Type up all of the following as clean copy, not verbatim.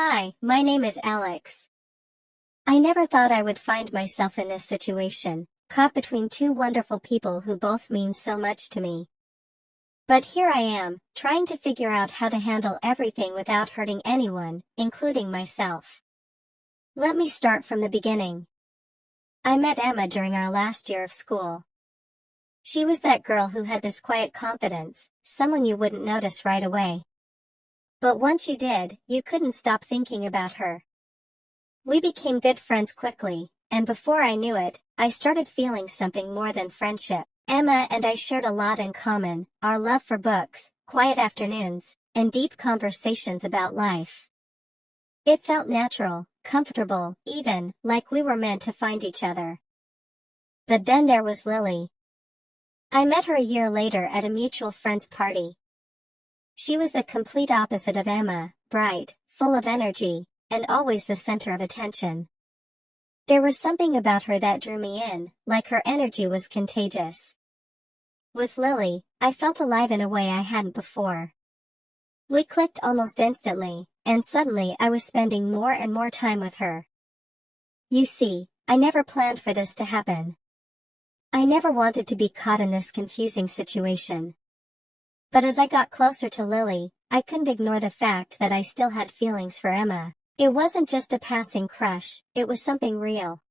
Hi, my name is Alex. I never thought I would find myself in this situation, caught between two wonderful people who both mean so much to me. But here I am, trying to figure out how to handle everything without hurting anyone, including myself. Let me start from the beginning. I met Emma during our last year of school. She was that girl who had this quiet confidence, someone you wouldn't notice right away. But once you did, you couldn't stop thinking about her. We became good friends quickly, and before I knew it, I started feeling something more than friendship. Emma and I shared a lot in common, our love for books, quiet afternoons, and deep conversations about life. It felt natural, comfortable, even like we were meant to find each other. But then there was Lily. I met her a year later at a mutual friend's party. She was the complete opposite of Emma, bright, full of energy, and always the center of attention. There was something about her that drew me in, like her energy was contagious. With Lily, I felt alive in a way I hadn't before. We clicked almost instantly, and suddenly I was spending more and more time with her. You see, I never planned for this to happen. I never wanted to be caught in this confusing situation. But as I got closer to Lily, I couldn't ignore the fact that I still had feelings for Emma. It wasn't just a passing crush, it was something real.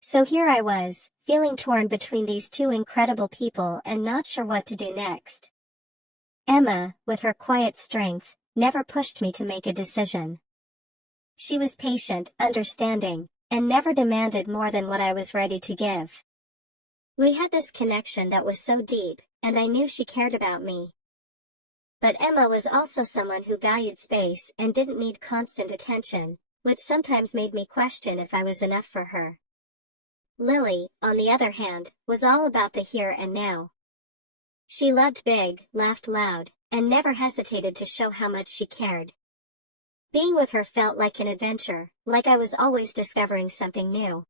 So here I was, feeling torn between these two incredible people and not sure what to do next. Emma, with her quiet strength, never pushed me to make a decision. She was patient, understanding, and never demanded more than what I was ready to give. We had this connection that was so deep, and I knew she cared about me. But Emma was also someone who valued space and didn't need constant attention, which sometimes made me question if I was enough for her. Lily, on the other hand, was all about the here and now. She loved big, laughed loud, and never hesitated to show how much she cared. Being with her felt like an adventure, like I was always discovering something new.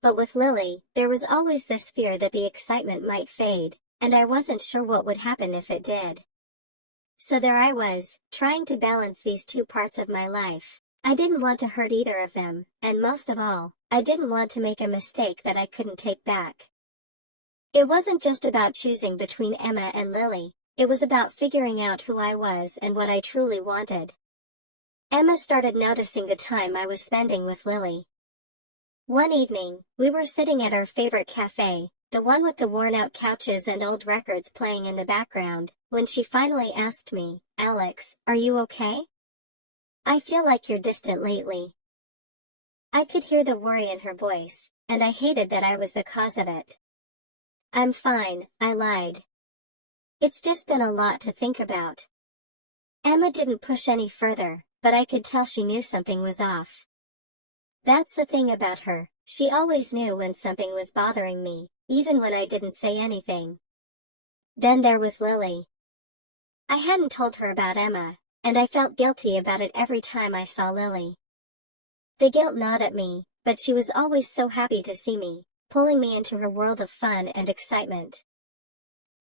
But with Lily, there was always this fear that the excitement might fade, and I wasn't sure what would happen if it did. So there I was, trying to balance these two parts of my life. I didn't want to hurt either of them, and most of all, I didn't want to make a mistake that I couldn't take back. It wasn't just about choosing between Emma and Lily, it was about figuring out who I was and what I truly wanted. Emma started noticing the time I was spending with Lily. One evening, we were sitting at our favorite cafe, the one with the worn-out couches and old records playing in the background, when she finally asked me, "Alex, are you okay? I feel like you're distant lately." I could hear the worry in her voice, and I hated that I was the cause of it. "I'm fine," I lied. "It's just been a lot to think about." Emma didn't push any further, but I could tell she knew something was off. That's the thing about her, she always knew when something was bothering me, even when I didn't say anything. Then there was Lily. I hadn't told her about Emma, and I felt guilty about it every time I saw Lily. The guilt gnawed at me, but she was always so happy to see me, pulling me into her world of fun and excitement.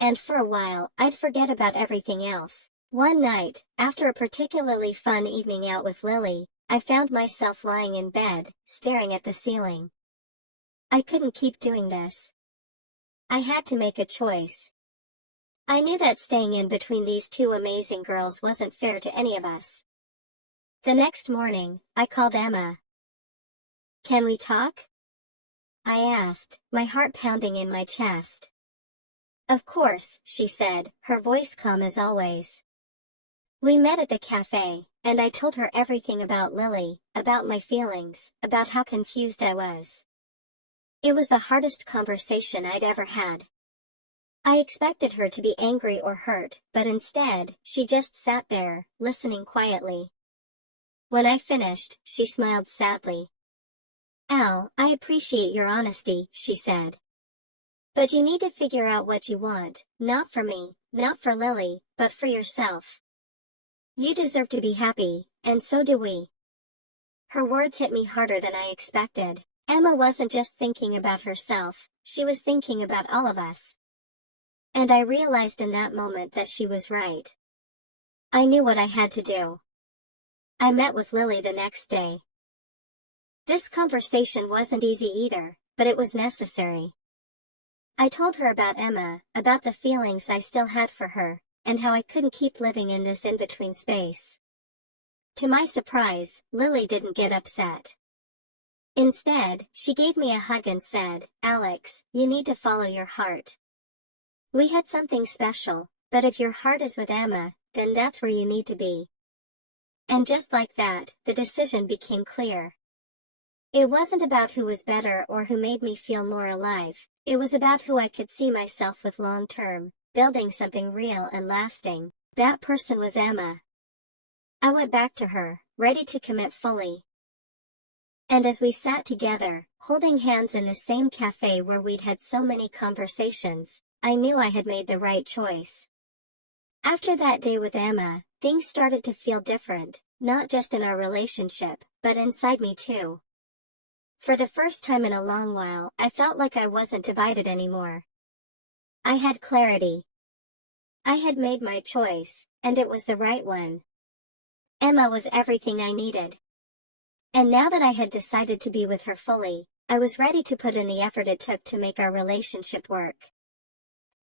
And for a while, I'd forget about everything else. One night, after a particularly fun evening out with Lily, I found myself lying in bed, staring at the ceiling. I couldn't keep doing this. I had to make a choice. I knew that staying in between these two amazing girls wasn't fair to any of us. The next morning, I called Emma. "Can we talk?" I asked, my heart pounding in my chest. "Of course," she said, her voice calm as always. We met at the cafe, and I told her everything about Lily, about my feelings, about how confused I was. It was the hardest conversation I'd ever had. I expected her to be angry or hurt, but instead, she just sat there, listening quietly. When I finished, she smiled sadly. "Al, I appreciate your honesty," she said. "But you need to figure out what you want, not for me, not for Lily, but for yourself. You deserve to be happy, and so do we." Her words hit me harder than I expected. Emma wasn't just thinking about herself, she was thinking about all of us. And I realized in that moment that she was right. I knew what I had to do. I met with Lily the next day. This conversation wasn't easy either, but it was necessary. I told her about Emma, about the feelings I still had for her, and how I couldn't keep living in this in-between space. To my surprise, Lily didn't get upset. Instead, she gave me a hug and said, "Alex, you need to follow your heart. We had something special, but if your heart is with Emma, then that's where you need to be." And just like that, the decision became clear. It wasn't about who was better or who made me feel more alive. It was about who I could see myself with long-term, building something real and lasting. That person was Emma. I went back to her, ready to commit fully. And as we sat together, holding hands in the same cafe where we'd had so many conversations, I knew I had made the right choice. After that day with Emma, things started to feel different, not just in our relationship, but inside me too. For the first time in a long while, I felt like I wasn't divided anymore. I had clarity. I had made my choice, and it was the right one. Emma was everything I needed. And now that I had decided to be with her fully, I was ready to put in the effort it took to make our relationship work.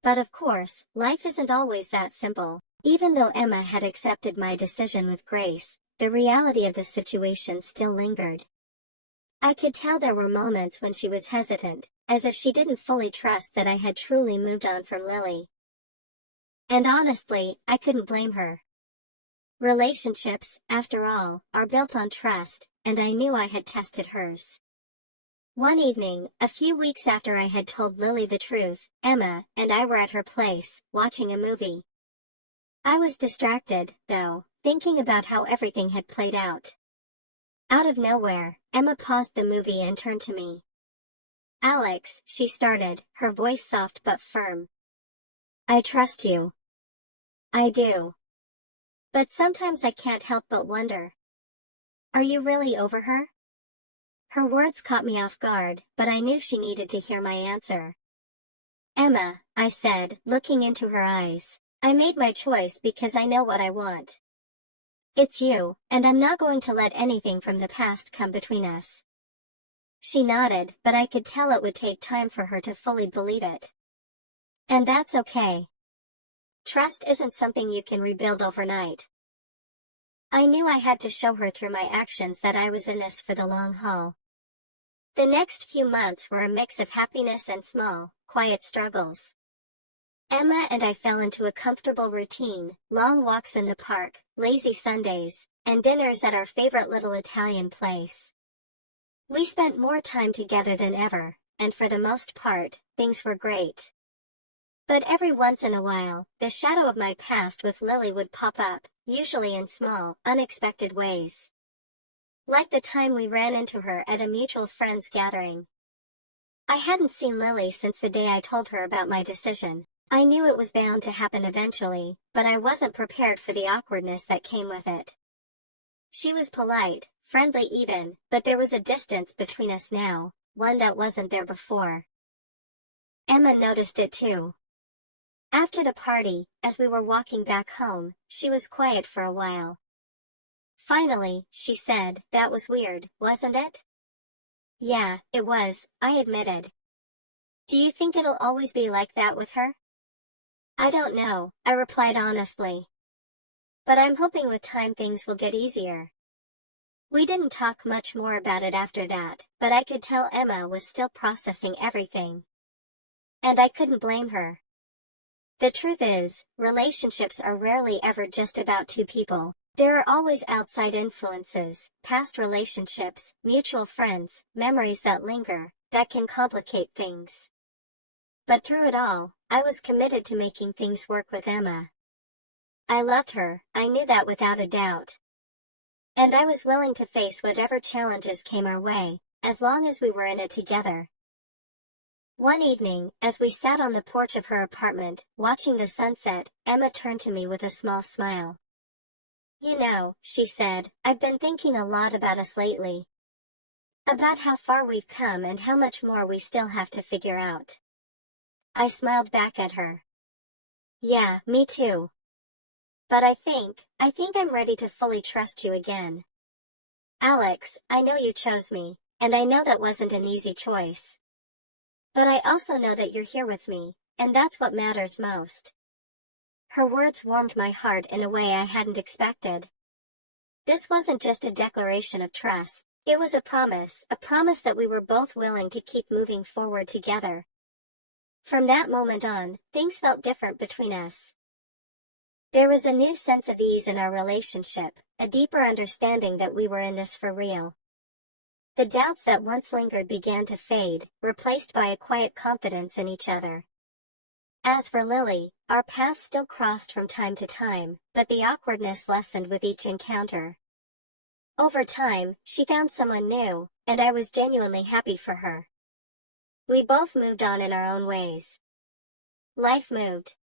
But of course, life isn't always that simple. Even though Emma had accepted my decision with grace, the reality of the situation still lingered. I could tell there were moments when she was hesitant, as if she didn't fully trust that I had truly moved on from Lily. And honestly, I couldn't blame her. Relationships, after all, are built on trust, and I knew I had tested hers. One evening, a few weeks after I had told Lily the truth, Emma and I were at her place, watching a movie. I was distracted, though, thinking about how everything had played out. Out of nowhere, Emma paused the movie and turned to me. "Alex," she started, her voice soft but firm. "I trust you." "I do. But sometimes I can't help but wonder. Are you really over her?" Her words caught me off guard, but I knew she needed to hear my answer. "Emma," I said, looking into her eyes, "I made my choice because I know what I want. It's you, and I'm not going to let anything from the past come between us." She nodded, but I could tell it would take time for her to fully believe it. And that's okay. Trust isn't something you can rebuild overnight. I knew I had to show her through my actions that I was in this for the long haul. The next few months were a mix of happiness and small, quiet struggles. Emma and I fell into a comfortable routine, long walks in the park, lazy Sundays, and dinners at our favorite little Italian place. We spent more time together than ever, and for the most part, things were great. But every once in a while, the shadow of my past with Lily would pop up, usually in small, unexpected ways. Like the time we ran into her at a mutual friend's gathering. I hadn't seen Lily since the day I told her about my decision. I knew it was bound to happen eventually, but I wasn't prepared for the awkwardness that came with it. She was polite, friendly even, but there was a distance between us now, one that wasn't there before. Emma noticed it too. After the party, as we were walking back home, she was quiet for a while. Finally, she said, "That was weird, wasn't it?" "Yeah, it was," I admitted. "Do you think it'll always be like that with her?" "I don't know," I replied honestly. "But I'm hoping with time things will get easier." We didn't talk much more about it after that, but I could tell Emma was still processing everything. And I couldn't blame her. The truth is, relationships are rarely ever just about two people. There are always outside influences, past relationships, mutual friends, memories that linger, that can complicate things. But through it all, I was committed to making things work with Emma. I loved her, I knew that without a doubt. And I was willing to face whatever challenges came our way, as long as we were in it together. One evening, as we sat on the porch of her apartment, watching the sunset, Emma turned to me with a small smile. "You know," she said, "I've been thinking a lot about us lately. About how far we've come and how much more we still have to figure out." I smiled back at her. "Yeah, me too. But I think I'm ready to fully trust you again. Alex, I know you chose me, and I know that wasn't an easy choice. But I also know that you're here with me, and that's what matters most. Her words warmed my heart in a way I hadn't expected. This wasn't just a declaration of trust. It was a promise that we were both willing to keep moving forward together. From that moment on, things felt different between us. There was a new sense of ease in our relationship, a deeper understanding that we were in this for real. The doubts that once lingered began to fade, replaced by a quiet confidence in each other. As for Lily, our paths still crossed from time to time, but the awkwardness lessened with each encounter. Over time, she found someone new, and I was genuinely happy for her. We both moved on in our own ways. Life moved,